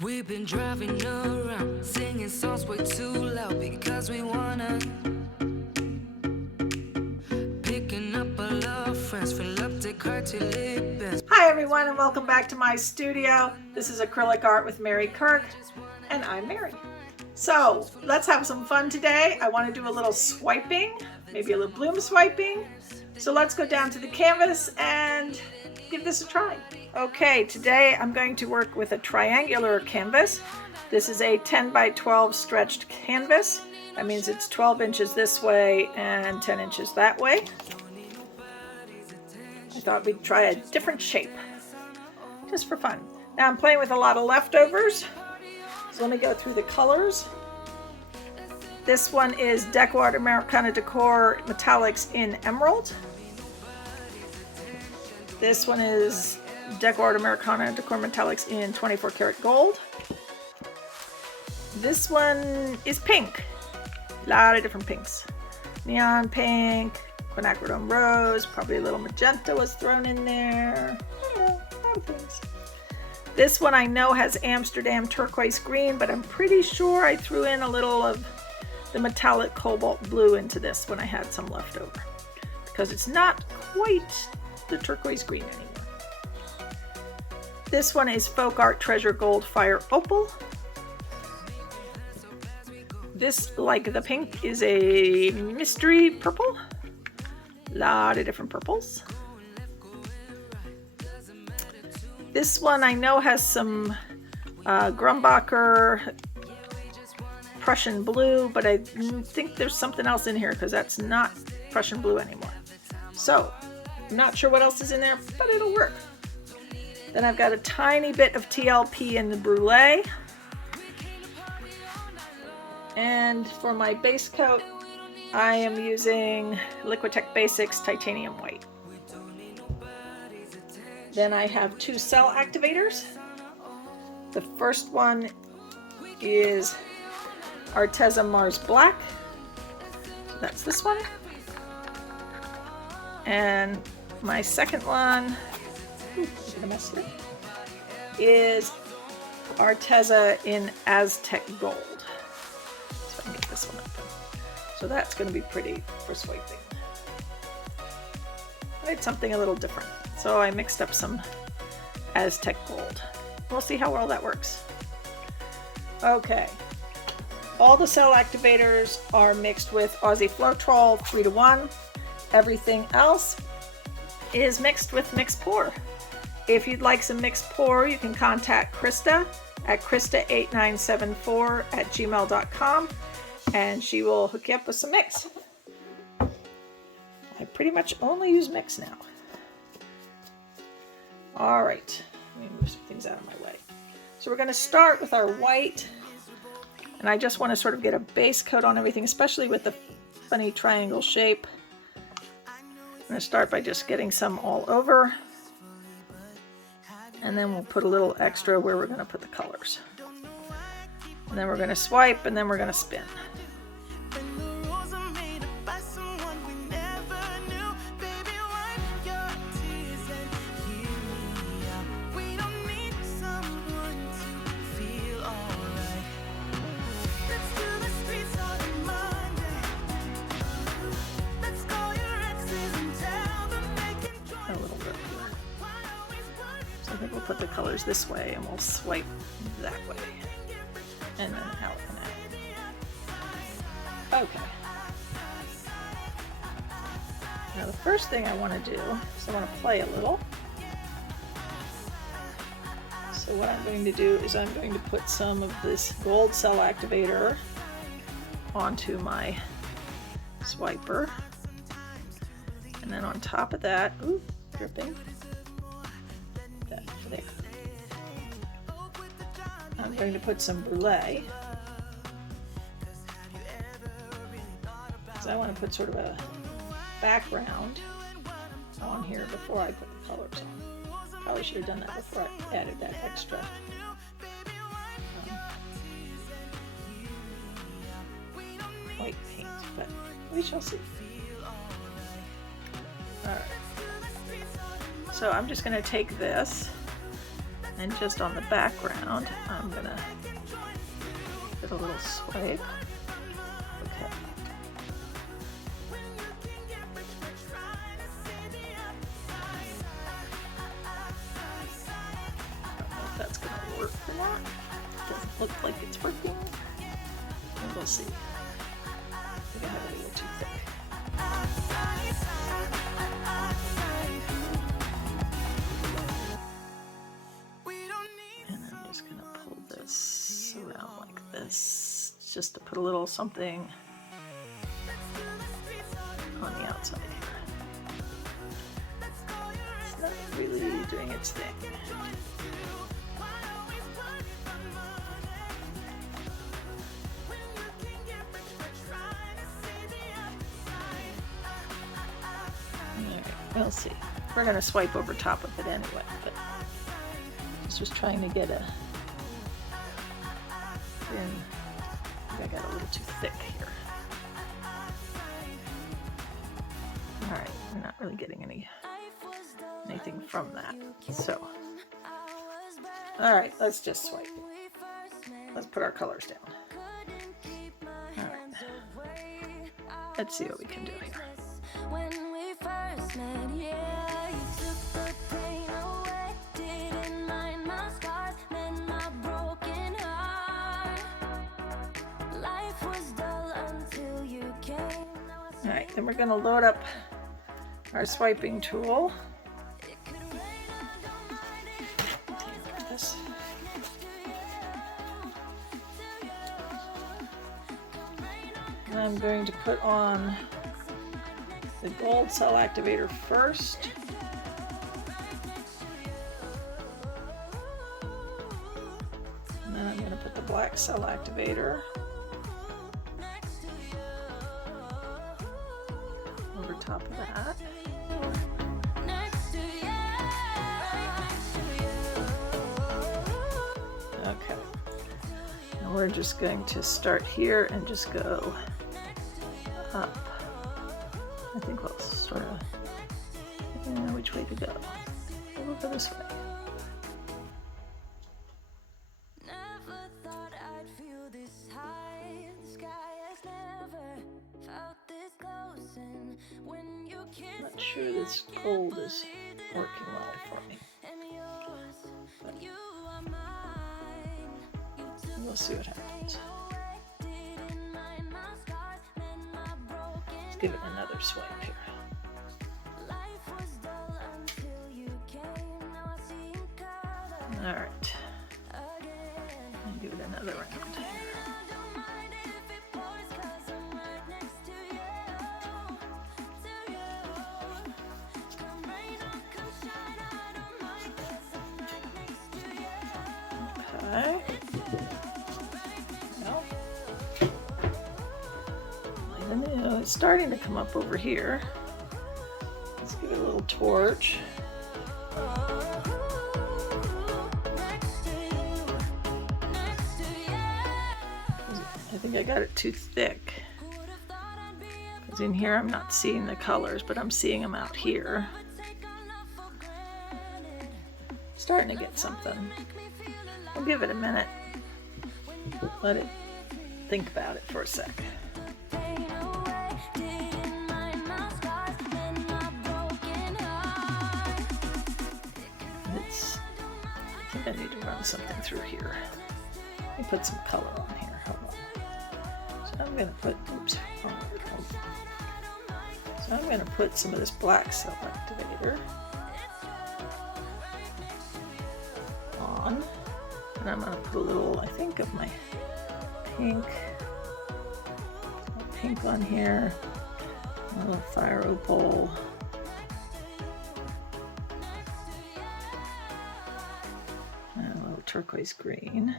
We've been driving around, singing songs way too loud because we wanna. Picking up all our friends, fill up the car till it bends. Hi everyone and welcome back to my studio. This is Acrylic Art with Mary Kirk and I'm Mary. So let's have some fun today. I want to do a little swiping, maybe a little bloom swiping. So let's go down to the canvas and give this a try. Okay, today I'm going to work with a triangular canvas. This is a 10 by 12 stretched canvas. That means it's 12 inches this way and 10 inches that way. I thought we'd try a different shape, just for fun. Now I'm playing with a lot of leftovers, so let me go through the colors. This one is Decor Americana Decor Metallics in Emerald. This one is Decor Americana Decor Metallics in 24 karat gold. This one is pink. A lot of different pinks. Neon pink, quinacridone rose, probably a little magenta was thrown in there. I don't know, a lot of things. This one I know has Amsterdam turquoise green, but I'm pretty sure I threw in a little of the metallic cobalt blue into this when I had some left over, because it's not quite the turquoise green anymore. This one is Folk Art Treasure Gold Fire Opal. This, like the pink, is a mystery purple. A lot of different purples. This one I know has some Grumbacher Prussian Blue, but I think there's something else in here because that's not Prussian Blue anymore. So, I'm not sure what else is in there, but it'll work. Then I've got a tiny bit of TLP in the Brulee. And for my base coat, I am using Liquitex Basics Titanium White. Then I have two cell activators. The first one is Arteza Mars Black. So that's this one. And my second one is Arteza in Aztec Gold. So I can get this one open. So that's going to be pretty for swiping. I need something a little different. So I mixed up some Aztec Gold. We'll see how well that works. Okay. All the cell activators are mixed with Aussie Floetrol 3:1. Everything else is mixed with mixed pour. If you'd like some mixed pour, you can contact Krista at krista8974@gmail.com and she will hook you up with some mix. I pretty much only use mix now. All right, let me move some things out of my way. So we're going to start with our white, and I just want to sort of get a base coat on everything, especially with the funny triangle shape. I'm going to start by just getting some all over, and then we'll put a little extra where we're going to put the colors. And then we're going to swipe, and then we're going to spin. I think we'll put the colors this way and we'll swipe that way. And then out and out. Okay. Now the first thing I want to do is I want to play a little. So what I'm going to do is I'm going to put some of this gold cell activator onto my swiper. And then on top of that, ooh, dripping. There. I'm going to put some Brulee, because I want to put sort of a background on here before I put the colors on. Probably should have done that before I added that extra white paint, but we shall see. Alright, so I'm just going to take this And just on the background, I'm gonna get a little swipe. Okay. I don't know if that's gonna work or not. Doesn't look like it's working. And we'll see. I think I have it a little too thick. And I'm just gonna pull this around like this, just to put a little something on the outside here. It's not really doing its thing. We'll see. We're going to swipe over top of it anyway, but I was just trying to get a thin. I think I got a little too thick here. Alright, we're not really getting anything from that. So, alright, let's just swipe. Let's put our colors down. Alright, let's see what we can do here. Yeah, you took the pain away, didn't mind my scars, mend my broken heart. Life was dull until you came. Alright, then we're going to load up our swiping tool. This. And I'm going to put on the gold cell activator first. And then I'm going to put the black cell activator over top of that. Okay. And we're just going to start here and just go up. I think we'll sort of, I don't know which way to go. We'll go this way. Never thought I'd feel this high. The sky has never felt this close. And when you kiss I'm not sure this gold is working well for me. But we'll see what happens. Let's give it another swipe here. Alright. And give it another round here. Okay. Well, I don't know. It's starting to come up over here. Let's give it a little torch. I think I got it too thick. Because in here I'm not seeing the colors, but I'm seeing them out here. Starting to get something. I'll give it a minute. Let it think about it for a sec. I think I need to run something through here. Let me put some color on here. Hold on. So I'm going to put, oops. So I'm going to put some of this black cell activator on. And I'm going to put a little, I think, of my pink on here. A little fire opal. And a little turquoise green.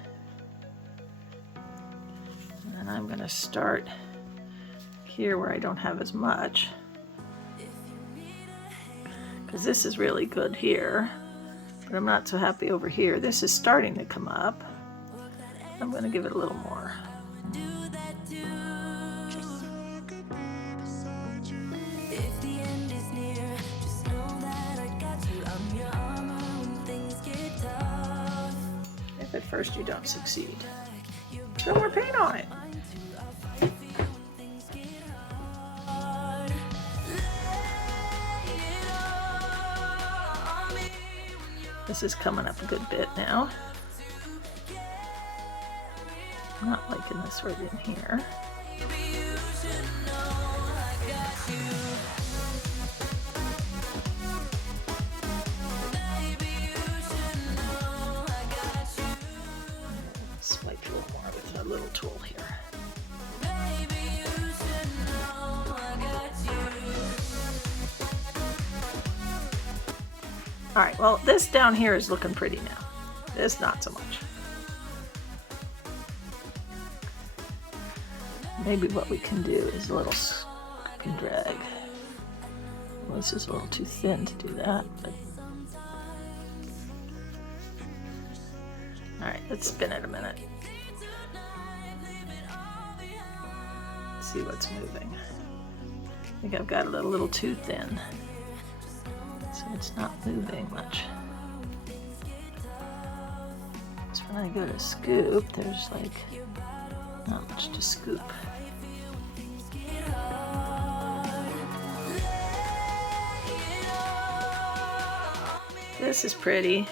And then I'm going to start here where I don't have as much. Because this is really good here. But I'm not so happy over here. This is starting to come up. I'm going to give it a little more. first you don't succeed. Throw more paint on it. This is coming up a good bit now. I'm not liking this right in here. Swipe a little more with a little tool here. All right, well, this down here is looking pretty now. This, not so much. Maybe what we can do is a little scoop and drag. Well, this is a little too thin to do that, but... All right, let's spin it a minute. Let's see what's moving. I think I've got it a little too thin. So it's not moving much. So when I go to scoop, there's like not much to scoop. This is pretty.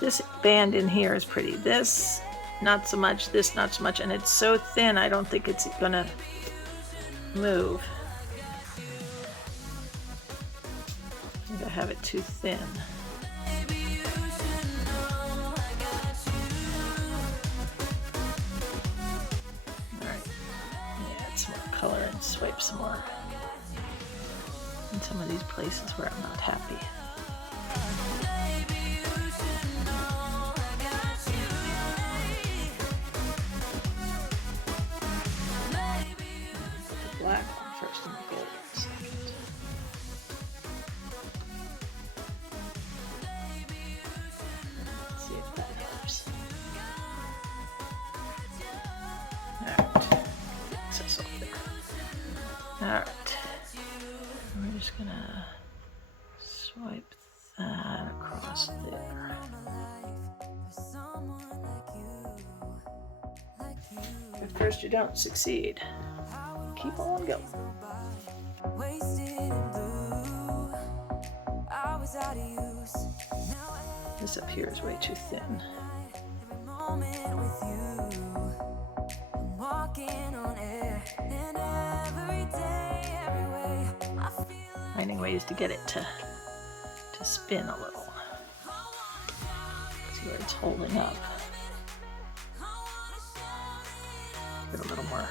This band in here is pretty. This, not so much. This, not so much. And it's so thin, I don't think it's gonna move. I have it too thin. Alright, add some more color and swipe some more in some of these places where I'm not happy. Put the black one first and the gold one second. Alright, we're just gonna swipe that across there. At first you don't succeed. Keep on going. This up here is way too thin. Finding ways to get it to spin a little. See where it's holding up. Get a little more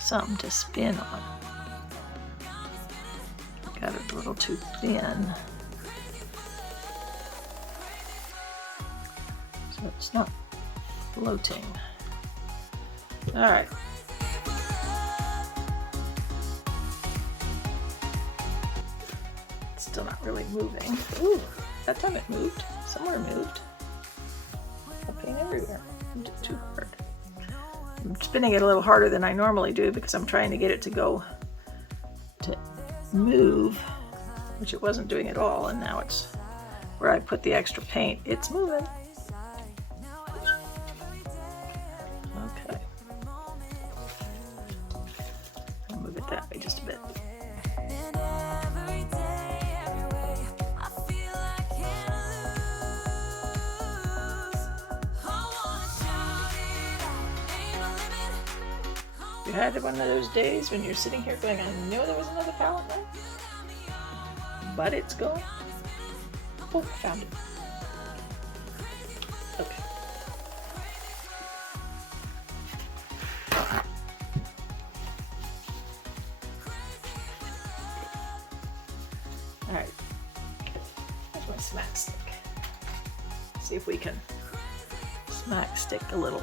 something to spin on. Got it a little too thin. So it's not floating. All right. It's still not really moving. Ooh, that time it moved. Somewhere moved. I paint everywhere. I did it too hard. I'm spinning it a little harder than I normally do because I'm trying to get it to go to move, which it wasn't doing at all, and now it's where I put the extra paint. It's moving. Okay. I'll move it that way just a bit. You had one of those days when you're sitting here going, I knew there was another palette knife, but it's gone. Oh, I found it. Okay. All right. There's my smack stick. See if we can smack stick a little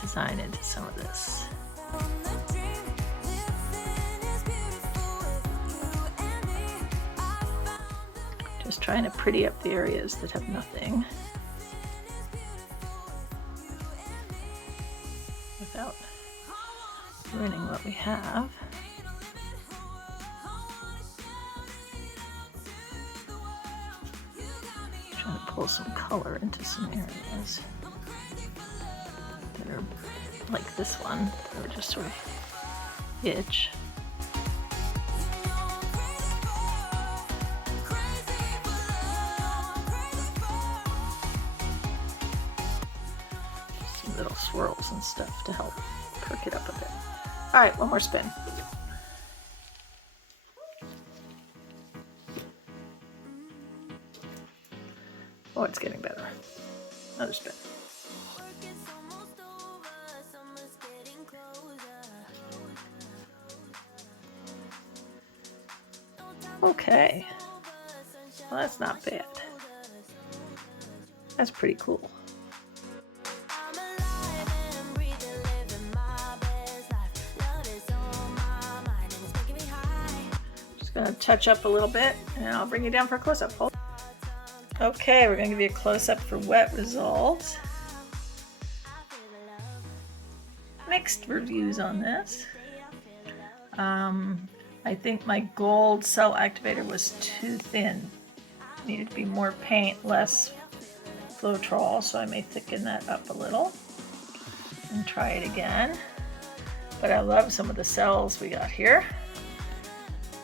design into some of this. Just trying to pretty up the areas that have nothing without ruining what we have. Trying to pull sprinkle some color into some areas that are like this one, or just sort of itch. Some little swirls and stuff to help perk it up a bit. All right, one more spin. Oh, it's getting better. Another spin. Okay, well, that's not bad. That's pretty cool. Just gonna touch up a little bit, and I'll bring you down for a close-up. Okay, we're gonna give you a close-up for wet results. Mixed reviews on this. I think my gold cell activator was too thin. Needed to be more paint, less Floetrol, so I may thicken that up a little and try it again. But I love some of the cells we got here.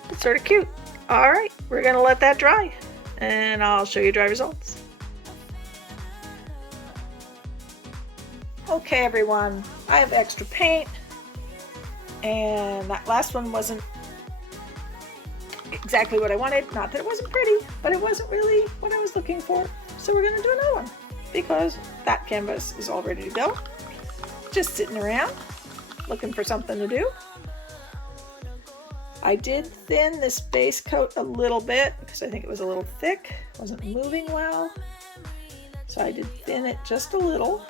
It's sort of cute. All right, we're gonna let that dry and I'll show you dry results. Okay everyone, I have extra paint and that last one wasn't exactly what I wanted. Not that it wasn't pretty, but it wasn't really what I was looking for. So we're gonna do another one because that canvas is all ready to go. Just sitting around looking for something to do. I did thin this base coat a little bit because I think it was a little thick. It wasn't moving well. So I did thin it just a little.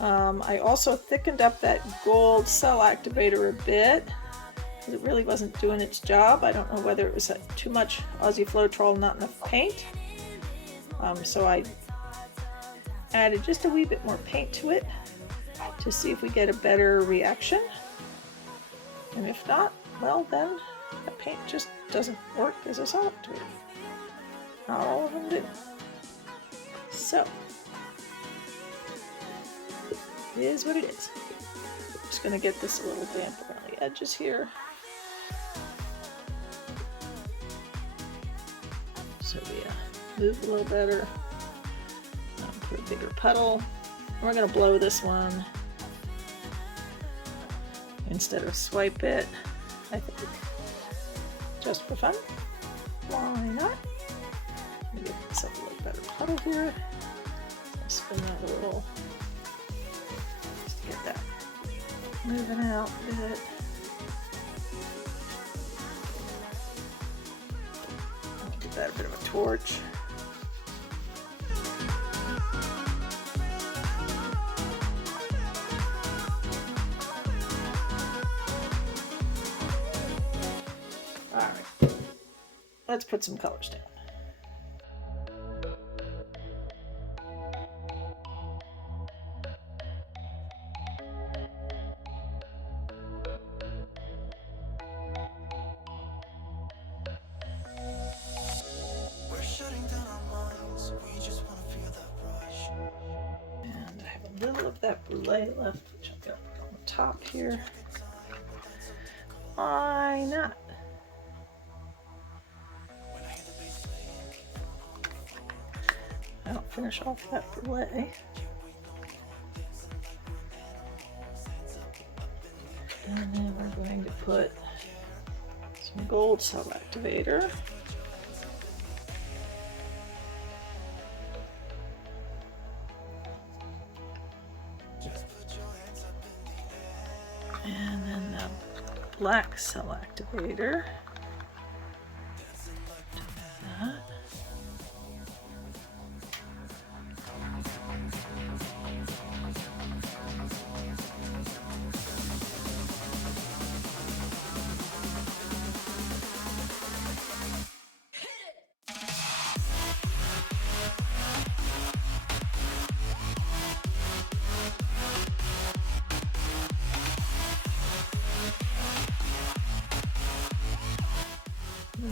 I also thickened up that gold cell activator a bit. It really wasn't doing its job. I don't know whether it was too much Aussie Floetrol, not enough paint. So I added just a wee bit more paint to it to see if we get a better reaction. And if not, well then the paint just doesn't work as a cell activator. Not all of them do. So, it is what it is. I'm just going to get this a little damp around the edges here. So we move a little better. Put a bigger puddle. And we're going to blow this one instead of swipe it, I think, just for fun. Why not? Let me give myself a little better puddle here. I'll spin that a little just to get that moving out a bit. I'll give that a bit of a torch. Alright, let's put some colors down. And I have a little of that brulee left, which I'm going to put on the top here. Why not? I'll finish off that brulee. And then we're going to put some gold cell activator. And then the black cell activator. That.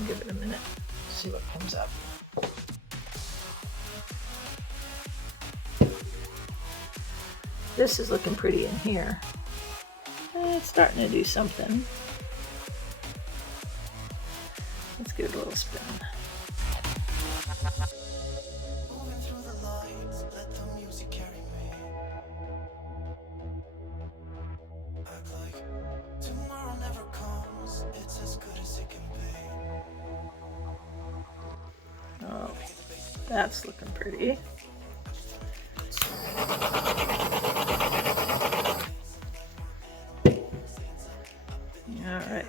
Give it a minute, see what comes up. This is looking pretty in here. It's starting to do something. Let's give it a little spin. Moving through the lights, let the music carry me. Act like tomorrow never comes, it's as good as it can be. Oh, that's looking pretty. All right,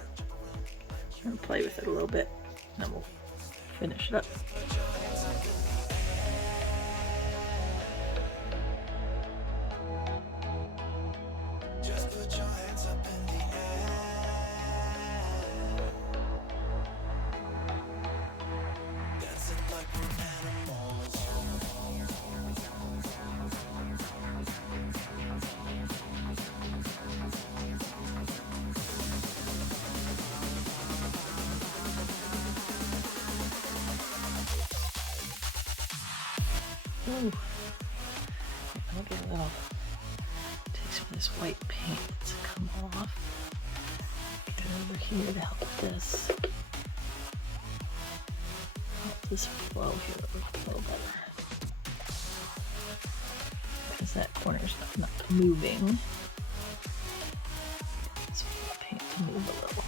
I'm gonna play with it a little bit, and then we'll finish it up. Just put your hands up in the air. Dancing like we're animals. Ooh. I'll get a little taste of this white paint that's come off. Get it over here to help with this. Help this flow here a little better. Because that corner's not moving. This white paint to move a little.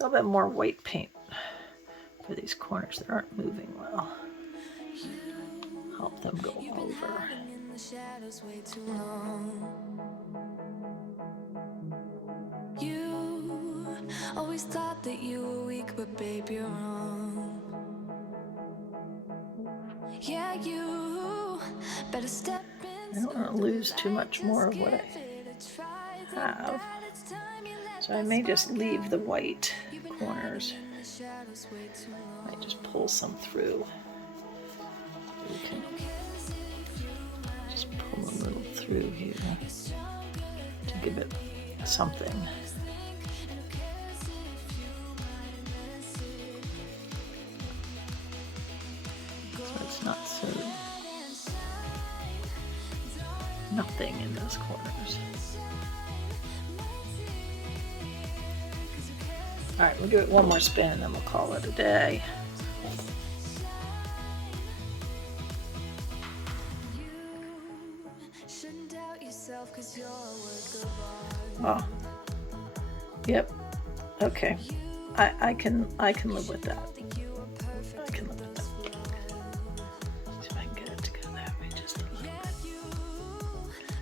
A little bit more white paint for these corners that aren't moving well. Help them go over. You always thought that you were weak, but babe, you're wrong. Yeah, you better step in. I don't want to lose too much more of what I have. So I may just leave the white corners. I might just pull some through. You can just pull a little through here to give it something. So it's not so nothing in those corners. All right, we'll give it one more spin and then we'll call it a day. Oh, yep. Okay, I can live with that. I can live with that. See if I can get it to go that way just a little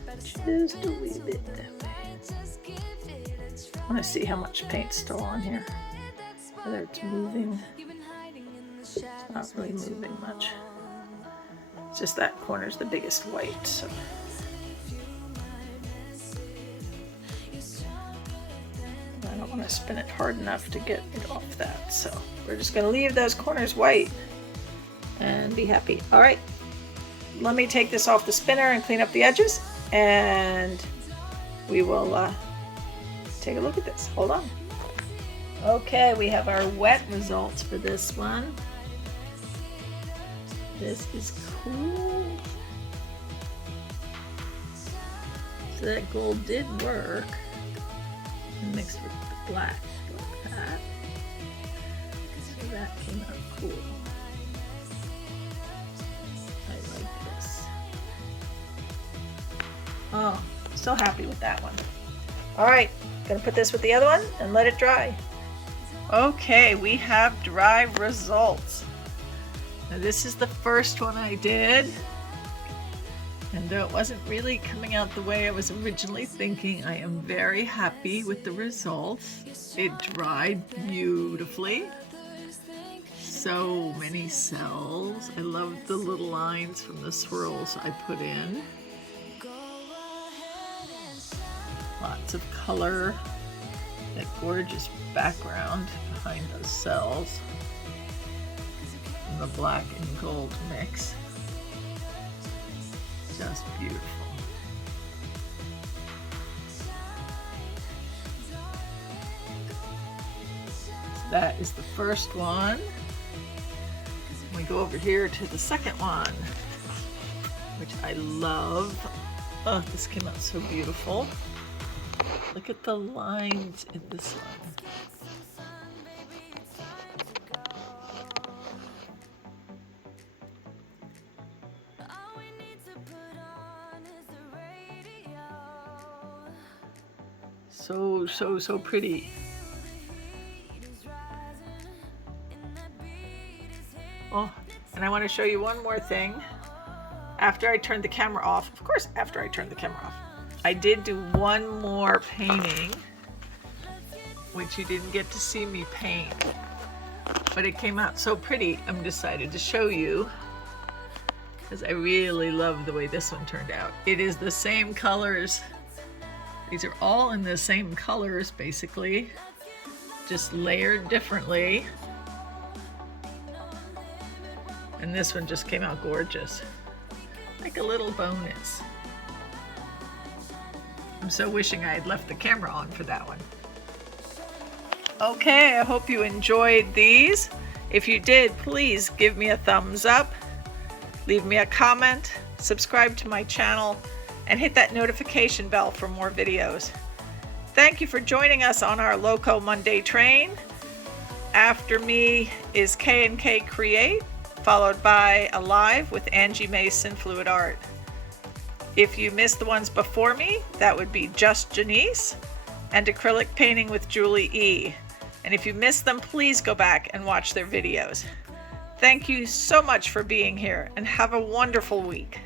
bit. Just a wee bit that way. I want to see how much paint's still on here. Whether it's moving. It's not really moving much. It's just that corner's the biggest white, so. I don't want to spin it hard enough to get it off that, so we're just going to leave those corners white and be happy. All right, let me take this off the spinner and clean up the edges, and we will take a look at this. Hold on. Okay, we have our wet results for this one. This is cool. So that gold did work. And mixed with the black like that. So that came out cool. I like this. Oh, so happy with that one. All right, gonna put this with the other one and let it dry. Okay, we have dry results. Now this is the first one I did. And though it wasn't really coming out the way I was originally thinking, I am very happy with the results. It dried beautifully. So many cells. I love the little lines from the swirls I put in. Lots of color. That gorgeous background behind those cells. And the black and gold mix. Just beautiful. So that is the first one. We go over here to the second one, which I love. Oh, this came out so beautiful. Look at the lines in this one. So pretty. Oh, and I want to show you one more thing. After I turned the camera off, of course, after I turned the camera off, I did do one more painting, which you didn't get to see me paint, but it came out so pretty. I'm decided to show you because I really love the way this one turned out. It is the same colors. These are all in the same colors, basically, just layered differently. And this one just came out gorgeous, like a little bonus. I'm so wishing I had left the camera on for that one. Okay, I hope you enjoyed these. If you did, please give me a thumbs up, leave me a comment, subscribe to my channel, and hit that notification bell for more videos. Thank you for joining us on our Loco Monday train. After me is K&K Create, followed by a live with Angie Mason Fluid Art. If you missed the ones before me, that would be Just Janice and Acrylic Painting with Julie E. And if you missed them, please go back and watch their videos. Thank you so much for being here and have a wonderful week.